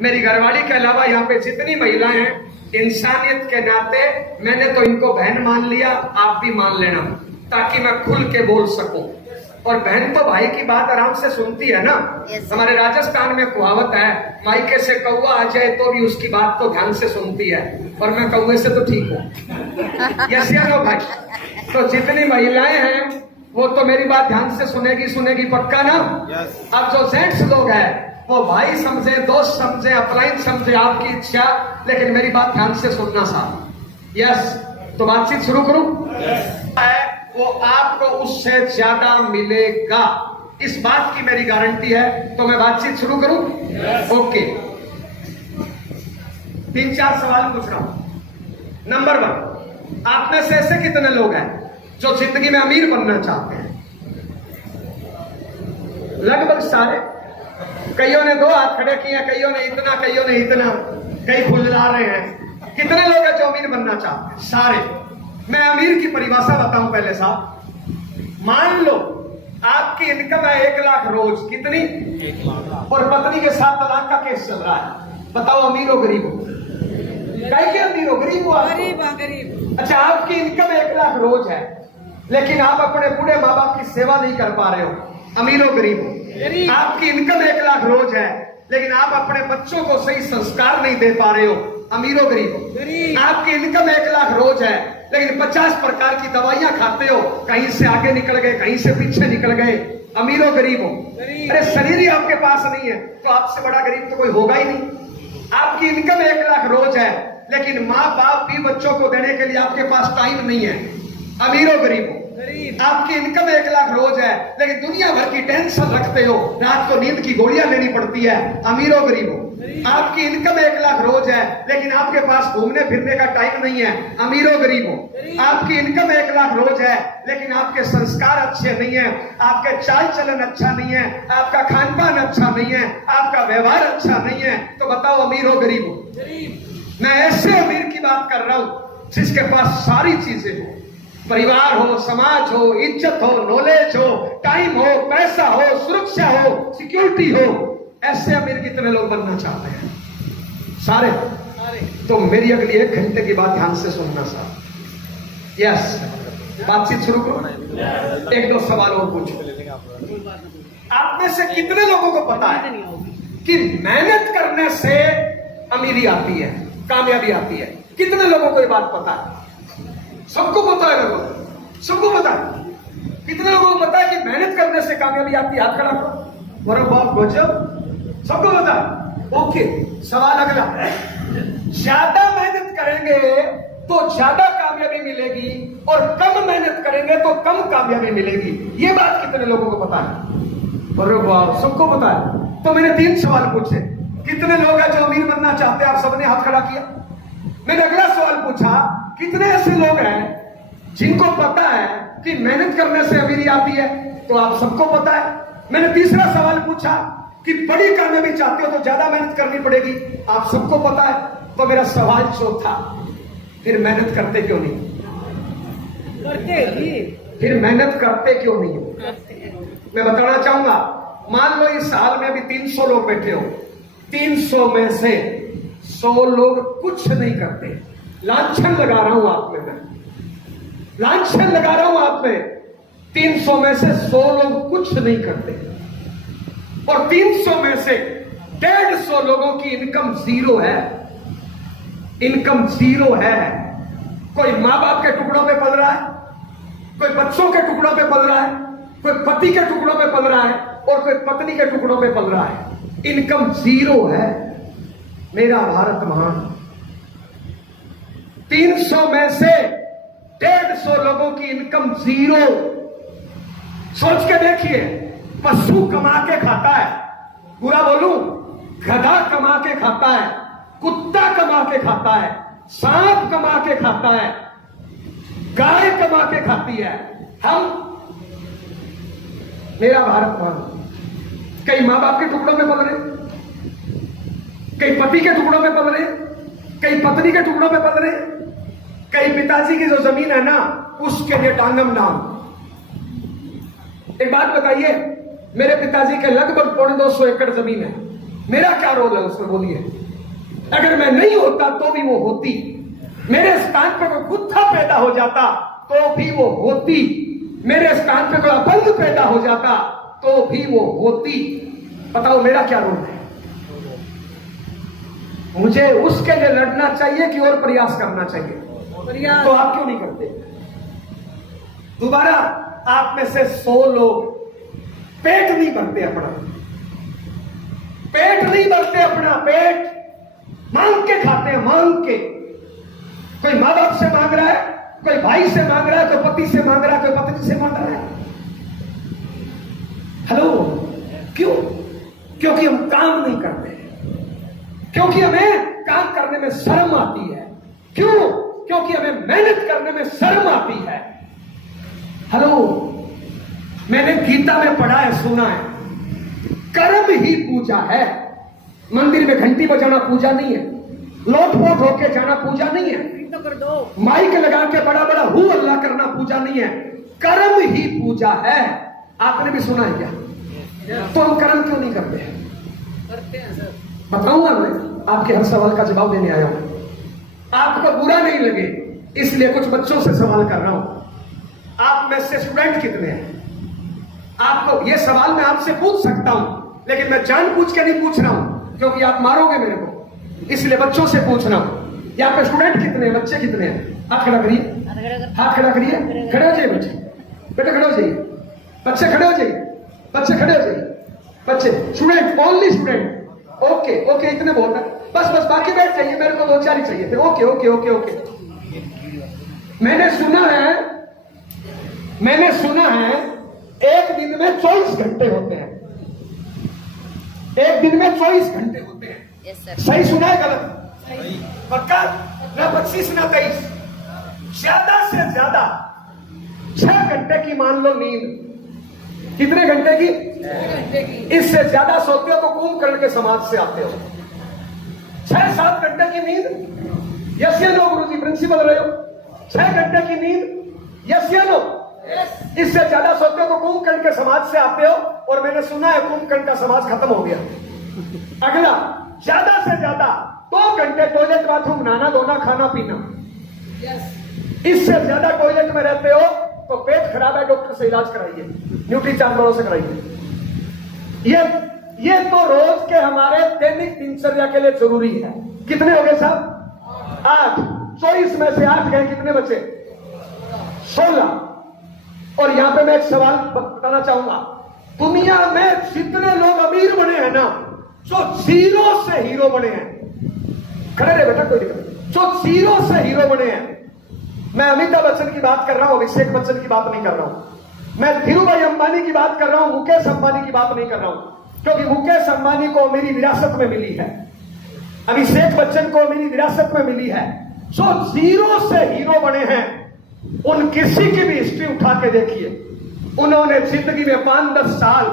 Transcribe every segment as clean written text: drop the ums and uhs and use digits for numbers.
मेरी घरवाली के अलावा यहाँ पे जितनी महिलाएं हैं, इंसानियत के नाते मैंने तो इनको बहन मान लिया, आप भी मान लेना, ताकि मैं खुल के बोल सकूं। और बहन तो भाई की बात आराम से सुनती है ना। हमारे राजस्थान में कहावत है, मायके से कौवा आ जाए तो भी उसकी बात को ध्यान से सुनती है, और मैं कौवे से तो ठीक हूँ। यस या नो भाई? तो जितनी महिलाएं हैं वो तो मेरी बात ध्यान से सुनेगी, पक्का ना? अब जो जेंट्स लोग हैं वो भाई समझे, दोस्त समझे, अपलाइन समझे, आपकी इच्छा, लेकिन मेरी बात ध्यान से सुनना साहब। यस, तो बातचीत शुरू करूं? वो आपको उससे ज्यादा मिलेगा, इस बात की मेरी गारंटी है। तो मैं बातचीत शुरू करूं? ओके। 3-4 सवाल पूछ रहा हूं। नंबर 1, आप में से ऐसे कितने लोग हैं जो जिंदगी में अमीर बनना चाहते हैं? लगभग सारे। कईयों ने 2 हाथ खड़े किए, कईयों ने इतना, कईयों ने इतना, कई फुलला रहे हैं। कितने लोग हैं जो अमीर बनना चाहते हैं? सारे। मैं अमीर की परिभाषा बताऊं पहले साहब। मान लो आपकी इनकम है 1 लाख रोज, कितनी? 1 लाख। और पत्नी के साथ तलाक का केस चल रहा है, बताओ अमीर हो गरीब हो? कहीं के अमीर हो? गरीब हो? गरीब। अच्छा, आपकी इनकम 1 लाख रोज है, लेकिन आप अपने बूढ़े माँ बाप की सेवा नहीं कर पा रहे हो, अमीर हो गरीब हो? आपकी इनकम 1 लाख रोज है, लेकिन आप अपने बच्चों को सही संस्कार नहीं दे पा रहे हो, अमीर हो गरीब हो? आपकी इनकम 1 लाख रोज है, लेकिन 50 प्रकार की दवाइयां खाते हो, कहीं से आगे निकल गए, कहीं से पीछे निकल गए, अमीर हो गरीब हो? अरे शरीर ही आपके पास नहीं है तो आपसे बड़ा गरीब तो कोई होगा ही नहीं। आपकी इनकम 1 लाख रोज है, लेकिन माँ बाप भी बच्चों को देने के लिए आपके पास टाइम नहीं है, अमीर हो गरीब हो? आपकी इनकम 1 लाख रोज है, लेकिन दुनिया भर की टेंशन रखते हो, रात को नींद की गोलियां लेनी पड़ती है, अमीर हो गरीब हो? आपकी इनकम 1 लाख रोज है, लेकिन आपके पास घूमने फिरने का टाइम नहीं है, अमीर हो गरीब हो? आपकी इनकम 1 लाख रोज है, लेकिन आपके संस्कार अच्छे नहीं है, आपके चाल चलन अच्छा नहीं है, आपका खान पान अच्छा नहीं है, आपका व्यवहार अच्छा नहीं है, तो बताओ अमीर हो गरीब हो? मैं ऐसे अमीर की बात कर रहा हूं जिसके पास सारी चीजें हो, परिवार हो, समाज हो, इज्जत हो, नॉलेज हो, टाइम हो, पैसा हो, सुरक्षा हो, सिक्योरिटी हो। ऐसे अमीर कितने लोग बनना चाहते हैं? सारे। तो मेरी अगली 1 घंटे की बात ध्यान से सुनना साहब। यस, बातचीत शुरू करो। 1-2 सवाल और पूछो। आप में से कितने लोगों को पता है कि मेहनत करने से अमीरी आती है, कामयाबी आती है? कितने लोगों को ये बात पता है? सबको पता है लगभग, सबको पता है। कितने लोगों को पता है कि मेहनत करने से कामयाबी आती है? हाथ खड़ा करो। बड़े बाप गजब, सबको पता है। ओके, सवाल अगला। ज्यादा मेहनत करेंगे तो ज्यादा कामयाबी मिलेगी, और कम मेहनत करेंगे तो कम कामयाबी मिलेगी, ये बात कितने लोगों को पता है? बड़े बाप, सबको पता है। तो मैंने 3 सवाल पूछे। कितने लोग हैं जो अमीर बनना चाहते हैं? आप सबने हाथ खड़ा किया। मैंने अगला सवाल पूछा, कितने ऐसे लोग हैं जिनको पता है कि मेहनत करने से अमीरी आती है? तो आप सबको पता है। मैंने तीसरा सवाल पूछा कि बड़ी कामयाबी चाहते हो तो ज्यादा मेहनत करनी पड़ेगी, आप सबको पता है। तो मेरा सवाल चौथा, फिर मेहनत करते क्यों नहीं? फिर मेहनत करते क्यों नहीं हो? मैं बताना चाहूंगा। मान लो इस हाल में अभी 300 लोग बैठे हो, 300 में से 100 लोग कुछ नहीं करते। लांछन लगा रहा हूं आप में, मैं लांछन लगा रहा हूं आप में। 300 में से 100 लोग कुछ नहीं करते, और 300 में से 150 लोगों की इनकम 0 है। इनकम 0 है। कोई माँ बाप के टुकड़ों पे पल रहा है, कोई बच्चों के टुकड़ों पे पल रहा है, कोई पति के टुकड़ों पे पल रहा है, और कोई पत्नी के टुकड़ों पे पल रहा है। इनकम 0 है। मेरा भारत महान। 300 में से 150 लोगों की इनकम 0। सोच के देखिए, पशु कमा के खाता है, पूरा बोलूं, गधा कमा के खाता है, कुत्ता कमा के खाता है, सांप कमा के खाता है, गाय कमा के खाती है। हम, मेरा भारत महान। कई मां बाप के टुकड़ों में पल रहे, कई पति के टुकड़ों में पल रहे, कई पत्नी के टुकड़ों में पल रहे, कई पिताजी की जो जमीन है ना उसके लिए टांगम नाम। एक बात बताइए, मेरे पिताजी के लगभग 250 एकड़ जमीन है, मेरा क्या रोल है उसमें, बोलिए। अगर मैं नहीं होता तो भी वो होती, मेरे स्थान पे कोई कुत्ता पैदा हो जाता तो भी वो होती, मेरे स्थान पे कोई अपंग पैदा हो जाता तो भी वो होती। बताओ मेरा क्या रोल है? मुझे उसके लिए लड़ना चाहिए कि और प्रयास करना चाहिए? तो आप क्यों नहीं करते? दोबारा आप में से 100 लोग पेट नहीं भरते अपना, पेट नहीं भरते अपना, पेट मांग के खाते हैं, मांग के। कोई मां बाप से मांग रहा है, कोई भाई से मांग रहा है, कोई पति से मांग रहा है, कोई पत्नी से मांग रहा है। हेलो, क्यों? क्योंकि हम काम नहीं करते, क्योंकि हमें काम करने में शर्म आती है। क्यों? क्योंकि हमें मेहनत करने में शर्म आती है। हेलो, मैंने गीता में पढ़ा है, सुना है, कर्म ही पूजा है। मंदिर में घंटी बजाना पूजा नहीं है, लोटपोट होके जाना पूजा नहीं है, माइक लगा के बड़ा बड़ा हु अल्लाह करना पूजा नहीं है, कर्म ही पूजा है। आपने भी सुना है क्या? तो हम कर्म क्यों नहीं करते हैं? करते हैं सर। बताऊंगा, मैं आपके हर सवाल का जवाब देने आया हूं। आपको बुरा नहीं लगे इसलिए कुछ बच्चों से सवाल कर रहा हूं। आप में से स्टूडेंट कितने हैं? आपको ये सवाल मैं आपसे पूछ सकता हूं, लेकिन मैं जानबूझ के नहीं पूछ रहा हूं क्योंकि आप मारोगे मेरे को, इसलिए बच्चों से पूछ रहा हूं। यहाँ पे स्टूडेंट कितने हैं, बच्चे कितने हैं? हाथ खड़ा करिए, हाथ खड़ा करिए, खड़े हो जाइए बच्चे, बेटे खड़े हो जाइए, बच्चे खड़े हो जाइए, बच्चे खड़े हो जाइए, बच्चे student, only student. Okay okay, इतने बहुत है, बस बस, बाकी बैठ जाइए, मेरे को 2-4 ही चाहिए थे। Okay okay okay okay. मैंने सुना है एक दिन में 24 घंटे होते हैं, एक दिन में 24 घंटे होते हैं। Yes sir. सही सुना है गलत? पक्का? ना 25 ना 23, ज्यादा से ज्यादा 6 घंटे की मान लो नींद। कितने घंटे की? 6 घंटे की। इससे ज्यादा सोते हो तो कुंभकर्ण के समाज से आते हो। 6-7 घंटे की नींद, यस या नो? गुरुजी प्रिंसिपल रहे हो, 6 घंटे की नींद, यस या नो? इससे ज्यादा सोते हो तो कुंभकर्ण के समाज से आते हो, और मैंने सुना है कुंभकर्ण का समाज खत्म हो गया। अगला, ज्यादा से ज्यादा 2 घंटे टॉयलेट बाथरूम, नहाना धोना खाना पीना। इससे ज्यादा टॉयलेट में रहते हो तो पेट खराब है, डॉक्टर से इलाज कराइए, न्यूट्री चांदों से कराइए। ये तो रोज के हमारे दैनिक दिनचर्या के लिए जरूरी है। कितने हो गए साहब? 8। 24 में से 8 गए, कितने बचे? 16। और यहां पे मैं एक सवाल बताना चाहूंगा। दुनिया में जितने लोग अमीर बने हैं ना, जो जीरो से हीरो बने हैं, खड़े रहे बेटा, कोई दिक्कत नहीं, जो जीरो से हीरो बने हैं, मैं अमिताभ बच्चन की बात कर रहा हूं, अभिषेक बच्चन की बात नहीं कर रहा हूं, मैं धीरूभाई अंबानी की बात कर रहा हूं, मुकेश अंबानी की बात नहीं कर रहा हूं, क्योंकि मुकेश अंबानी को मेरी विरासत में मिली है, अभिषेक बच्चन को मेरी विरासत में मिली है। जो जीरो से हीरो बने हैं, उन किसी की भी हिस्ट्री उठा के देखिए, उन्होंने जिंदगी में 5-10 साल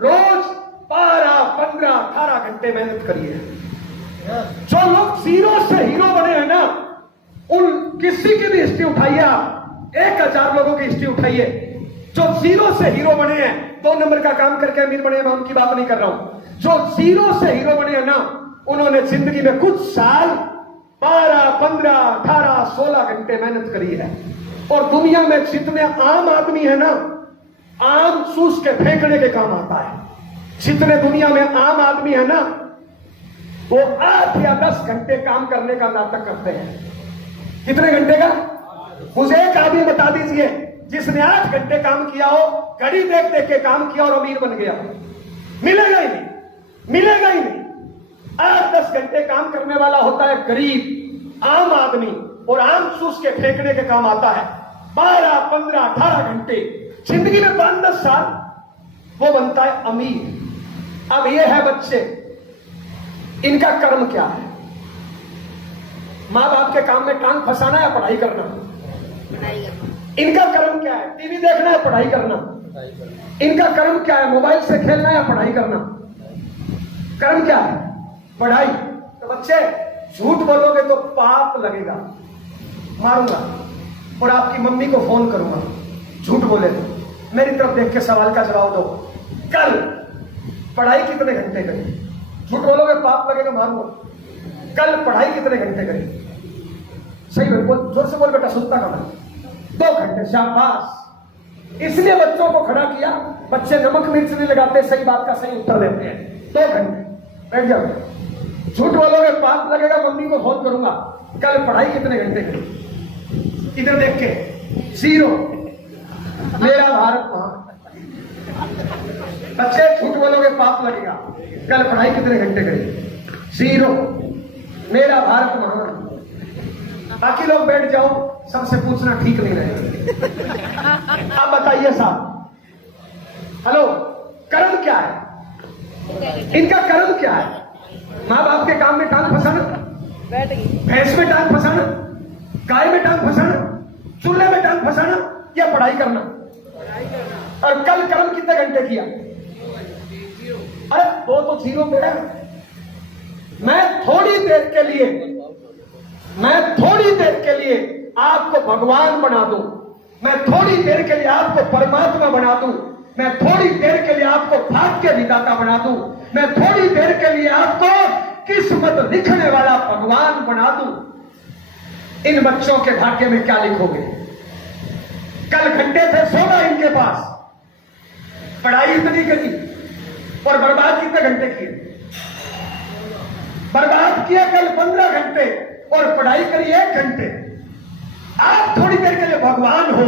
रोज 12, 15, 18 घंटे मेहनत करी है। जो लोग जीरो से हीरो बने हैं ना, उन किसी की भी हिस्ट्री उठाइए, आप 1000 लोगों की हिस्ट्री उठाइए, जो जीरो से हीरो बने हैं, 2 नंबर का काम करके अमीर बने हैं, मैं उनकी बात नहीं कर रहा हूं। जो जीरो से हीरो बने हैं ना, उन्होंने जिंदगी में कुछ साल 12, 15, 18, 16 घंटे मेहनत करी है। और दुनिया में जितने आम आदमी है ना, आम चूस के फेंकने के काम आता है। जितने दुनिया में आम आदमी है ना, वो 8 या 10 घंटे काम करने का नाटक करते हैं। कितने घंटे का? मुझे एक आदमी बता दीजिए जिसने 8 घंटे काम किया हो, घड़ी देख देख के काम किया और अमीर बन गया। मिलेगा ही नहीं, मिलेगा ही नहीं। 8-10 घंटे काम करने वाला होता है गरीब आम आदमी, और आम चूस के फेंकने के काम आता है 12, 15, 18 घंटे, जिंदगी में 5-10 साल, वो बनता है अमीर। अब ये है बच्चे, इनका कर्म क्या है? माँ बाप के काम में टांग फंसाना या पढ़ाई करना? पढ़ाई करना। इनका कर्म क्या है? टीवी देखना या पढ़ाई करना? इनका कर्म क्या है? मोबाइल से खेलना या पढ़ाई करना? कर्म क्या है? पढ़ाई। तो बच्चे, झूठ बोलोगे तो पाप लगेगा, मारूंगा और आपकी मम्मी को फोन करूंगा झूठ बोले तो। मेरी तरफ देख के सवाल का जवाब दो। कल पढ़ाई कितने घंटे करी? झूठ बोलोगे पाप लगेगा, मारूंगा। कल पढ़ाई कितने घंटे करी? सही बोल, जोर से बोल बेटा, सुनता कम। 2 घंटे, शाबाश। इसलिए बच्चों को खड़ा किया, बच्चे नमक मिर्च नहीं लगाते, सही बात का सही उत्तर देते हैं। 2 घंटे बैठ जाओ। झूठ बोलोगे पाप लगेगा, मम्मी को फोन करूंगा। कल पढ़ाई कितने घंटे करी? इधर देख के 0। मेरा भारत महान। बच्चे झूठ बोलोगे पाप लगेगा, कल पढ़ाई कितने घंटे करी? 0। मेरा भारत महान। बाकी लोग बैठ जाओ, सबसे पूछना ठीक नहीं रहेगा। आप बताइए साहब, हेलो, कर्म क्या है? इनका कर्म क्या है? माँ बाप के काम में टांग फंसाना, बैठ गई। भैंस में टांग फंसाना, गाय में टांग फंसाना, चूल्हे में टांग फंसाना, या पढ़ाई करना? और कल कर्म कितने घंटे किया? अरे वो तो 0 पे है। मैं थोड़ी देर के लिए आपको भगवान बना दूं, मैं थोड़ी देर के लिए आपको परमात्मा बना दूं, मैं थोड़ी देर के लिए आपको भाग्य विधाता बना दूं, मैं थोड़ी देर के लिए आपको किस्मत लिखने वाला भगवान बना दूं। इन बच्चों के भाग्य में क्या लिखोगे? कल घंटे थे 16 इनके पास, पढ़ाई इतनी करी और बर्बाद कितने घंटे किए? बर्बाद किया कल 15 घंटे और पढ़ाई करी 1 घंटे। आप थोड़ी देर के लिए भगवान हो,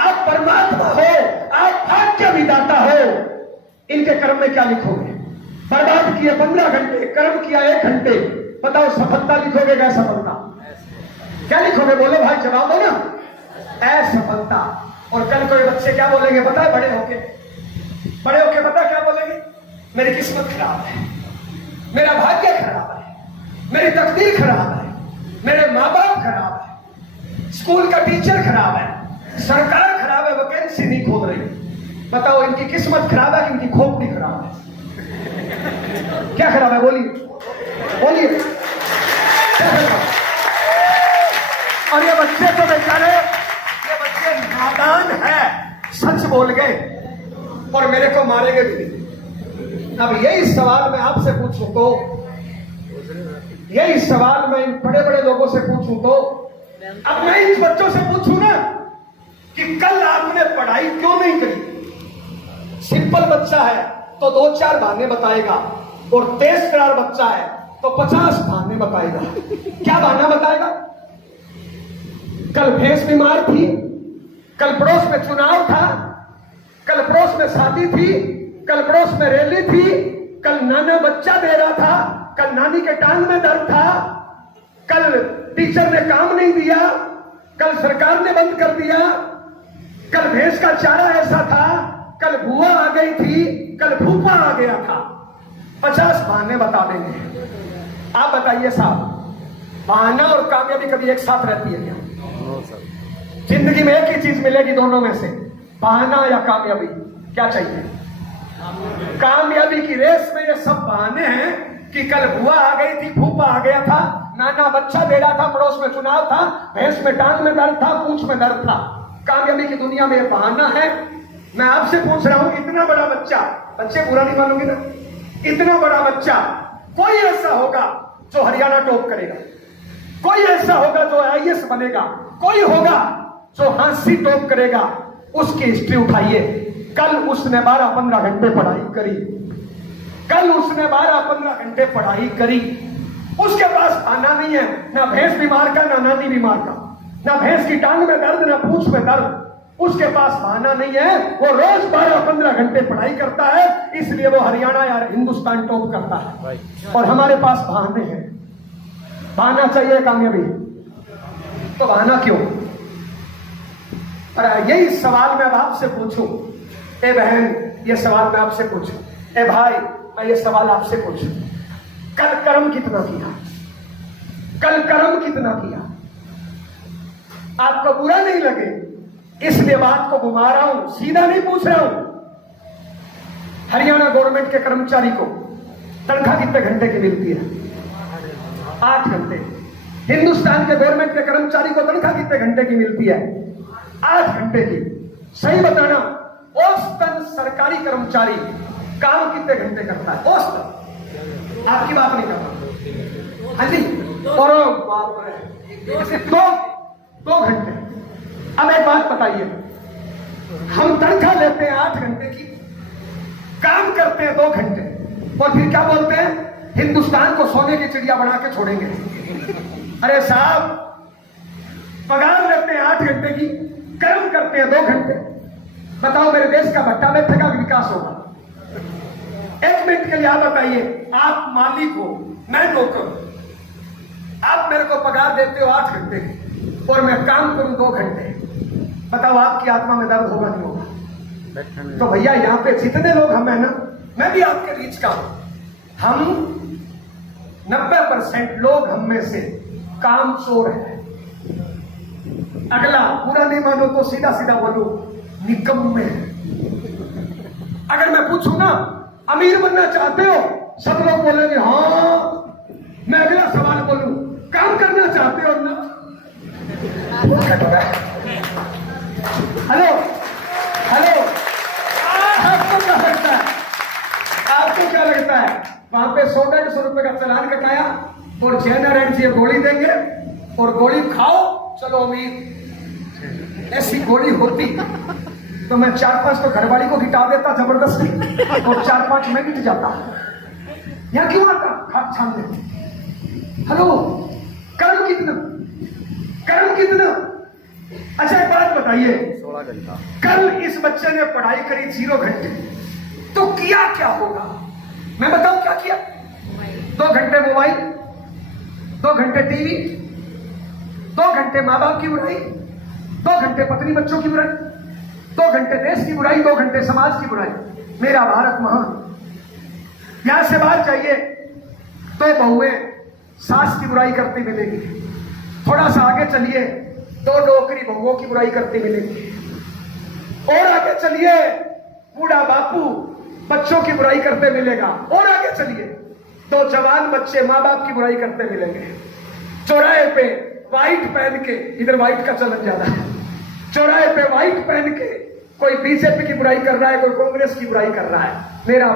आप परमात्मा हो, आप भाग्य विधाता हो। इनके कर्म में क्या लिखोगे? बर्बाद किए 15 घंटे, कर्म किया 1 घंटे। बताओ सफलता लिखोगे क्या? सफलता क्या लिखोगे? बोलो भाई, जवाब दो ना। असफलता। और कल कोई बच्चे क्या बोलेंगे पता है? बड़े होके पता क्या बोलेंगे? मेरी किस्मत खराब है, मेरा भाग्य खराब है, मेरी तकदीर खराब है, मेरे माँ बाप खराब है, स्कूल का टीचर खराब है, सरकार खराब है, वैकेंसी नहीं खोल रही। बताओ इनकी किस्मत खराब है कि इनकी खोपड़ी खराब है? क्या खराब है? बोलिए क्या खराब है? और ये बच्चे तो बेचारे, ये बच्चे नादान है, सच बोल गए और मेरे को मारेंगे भी नहीं। अब यही सवाल मैं आपसे पूछूं तो, यही सवाल मैं इन बड़े बड़े लोगों से पूछूं तो, अब मैं इन बच्चों से पूछूं ना कि कल आपने पढ़ाई क्यों नहीं करी? सिंपल बच्चा है तो 2-4 बहाने बताएगा, और तेज तरार बच्चा है तो 50 बहाने बताएगा। क्या बहाना बताएगा? कल भैंस बीमार थी, कल पड़ोस में चुनाव था, कल पड़ोस में शादी थी, कल पड़ोस में रैली थी, कल नाना बच्चा दे रहा था, कल नानी के टांग में दर्द था, कल टीचर ने काम नहीं दिया, कल सरकार ने बंद कर दिया, कल भैंस का चारा ऐसा था, कल बुआ आ गई थी, कल फूफा आ गया था। 50 बहाने बता देंगे। आप बताइए साहब, बहाना और कामयाबी कभी एक साथ रहती है क्या? जिंदगी में एक ही चीज मिलेगी दोनों में से, बहाना या कामयाबी। क्या चाहिए? कामयाबी की रेस में ये सब बहाने हैं कि कल बुआ आ गई थी, फूफा आ गया था, नाना बच्चा दे रहा था, पड़ोस में चुनाव था, भैंस में टांग में दर्द था, पूंछ में दर्द था। कामयाबी की दुनिया में ये बहाना है। मैं आपसे पूछ रहा हूं, इतना बड़ा बच्चा, बच्चे बुरा नहीं मानोगे ना, इतना बड़ा बच्चा, कोई ऐसा होगा जो हरियाणा टॉप करेगा, कोई ऐसा होगा जो IAS बनेगा, कोई होगा जो हांसी टॉप करेगा, उसकी हिस्ट्री उठाइए। कल उसने 12-15 घंटे पढ़ाई करी, कल उसने 12-15 घंटे पढ़ाई करी। उसके पास खाना नहीं है, ना भैंस बीमार का, ना नानी बीमार का, ना भैंस की टांग में दर्द, ना पूंछ में दर्द। उसके पास बहाना नहीं है, वो रोज 12-15 घंटे पढ़ाई करता है, इसलिए वो हरियाणा या हिंदुस्तान टॉप करता है। और हमारे पास बहाने हैं। बहाना चाहिए कामयाबी, तो बहाना क्यों? अरे यही सवाल मैं अब आपसे पूछूं, ए बहन ये सवाल मैं आपसे पूछूं, ए भाई मैं ये सवाल आपसे पूछूं, कल कर्म कितना किया? कल कर्म कितना किया? आपको बुरा नहीं लगे इसलिए बात को घुमा रहा हूं, सीधा नहीं पूछ रहा हूं। हरियाणा गवर्नमेंट के कर्मचारी को तनख्वाह कितने घंटे की मिलती है? 8 घंटे। हिंदुस्तान के गवर्नमेंट के कर्मचारी को तनख्वाह कितने घंटे की मिलती है? 8 घंटे की। सही बताना, औसतन सरकारी कर्मचारी काम कितने घंटे करता है? औसतन आपकी बात नहीं कर रहा। हाँ जी, और बाप रे, दो घंटे। अब एक बात बताइए, हम तनख्वाह लेते हैं 8 घंटे की, काम करते हैं 2 घंटे, और फिर क्या बोलते हैं, हिंदुस्तान को सोने की चिड़िया बना के छोड़ेंगे। अरे साहब, पगार लेते हैं 8 घंटे की, कर्म करते हैं 2 घंटे। बताओ मेरे देश का भट्टा बैठेगा, विकास होगा? 1 मिनट के लिए आप बताइए, आप मालिक हो, मैं नौकर, आप मेरे को पगार देते हो 8 घंटे की, और मैं काम करूं 2 घंटे। बताओ आपकी आत्मा में दर्द होगा नहीं होगा? तो भैया यहां पे जितने लोग हम हैं ना, मैं भी आपके बीच का हूं, हम 90% लोग हम में से काम चोर है। अगला पूरा नहीं मानो तो सीधा सीधा बोलो, निकम्मे है। अगर मैं पूछूं ना, अमीर बनना चाहते हो? सब लोग बोलेंगे हाँ। मैं अगला सवाल बोलूं, काम करना चाहते हो ना? हेलो हेलो, आपको क्या लगता है? आपको क्या लगता है? वहां पे 100-150 रुपए का चालान कटाया और जेनरेट ये गोली देंगे, और गोली खाओ चलो अमीर। ऐसी गोली होती तो मैं 4-5 तो घरवाली को गिटा देता जबरदस्ती, और 4-5 मैं गिट जाता। यहां क्यों आता? खाक छान दे। हेलो, कर्म कितना, कर्म कितना? अच्छा एक बात बताइए, 16 घंटा कल इस बच्चे ने पढ़ाई करी 0 घंटे, तो किया क्या होगा? मैं बताऊं क्या किया? 2 घंटे मोबाइल, 2 घंटे टीवी, 2 घंटे माँ बाप की बुराई, 2 घंटे पत्नी बच्चों की बुराई, 2 घंटे देश की बुराई, 2 घंटे समाज की बुराई। मेरा भारत महान। यहां से बात चाहिए तो बहुएं सास की बुराई करती मिलेगी। थोड़ा सा आगे चलिए तो नौकरी बहुओं की बुराई करती मिलेगी। और आगे चलिए, बूढ़ा बापू बच्चों की बुराई करते मिलेगा। और आगे चलिए, 2 जवान बच्चे माँ बाप की बुराई करते मिलेंगे। चौराहे पे व्हाइट पहन के, इधर व्हाइट का चलन ज्यादा है, चौराहे पे व्हाइट पहन के कोई बीजेपी की बुराई कर रहा है, कोई कांग्रेस की बुराई कर रहा है। मेरा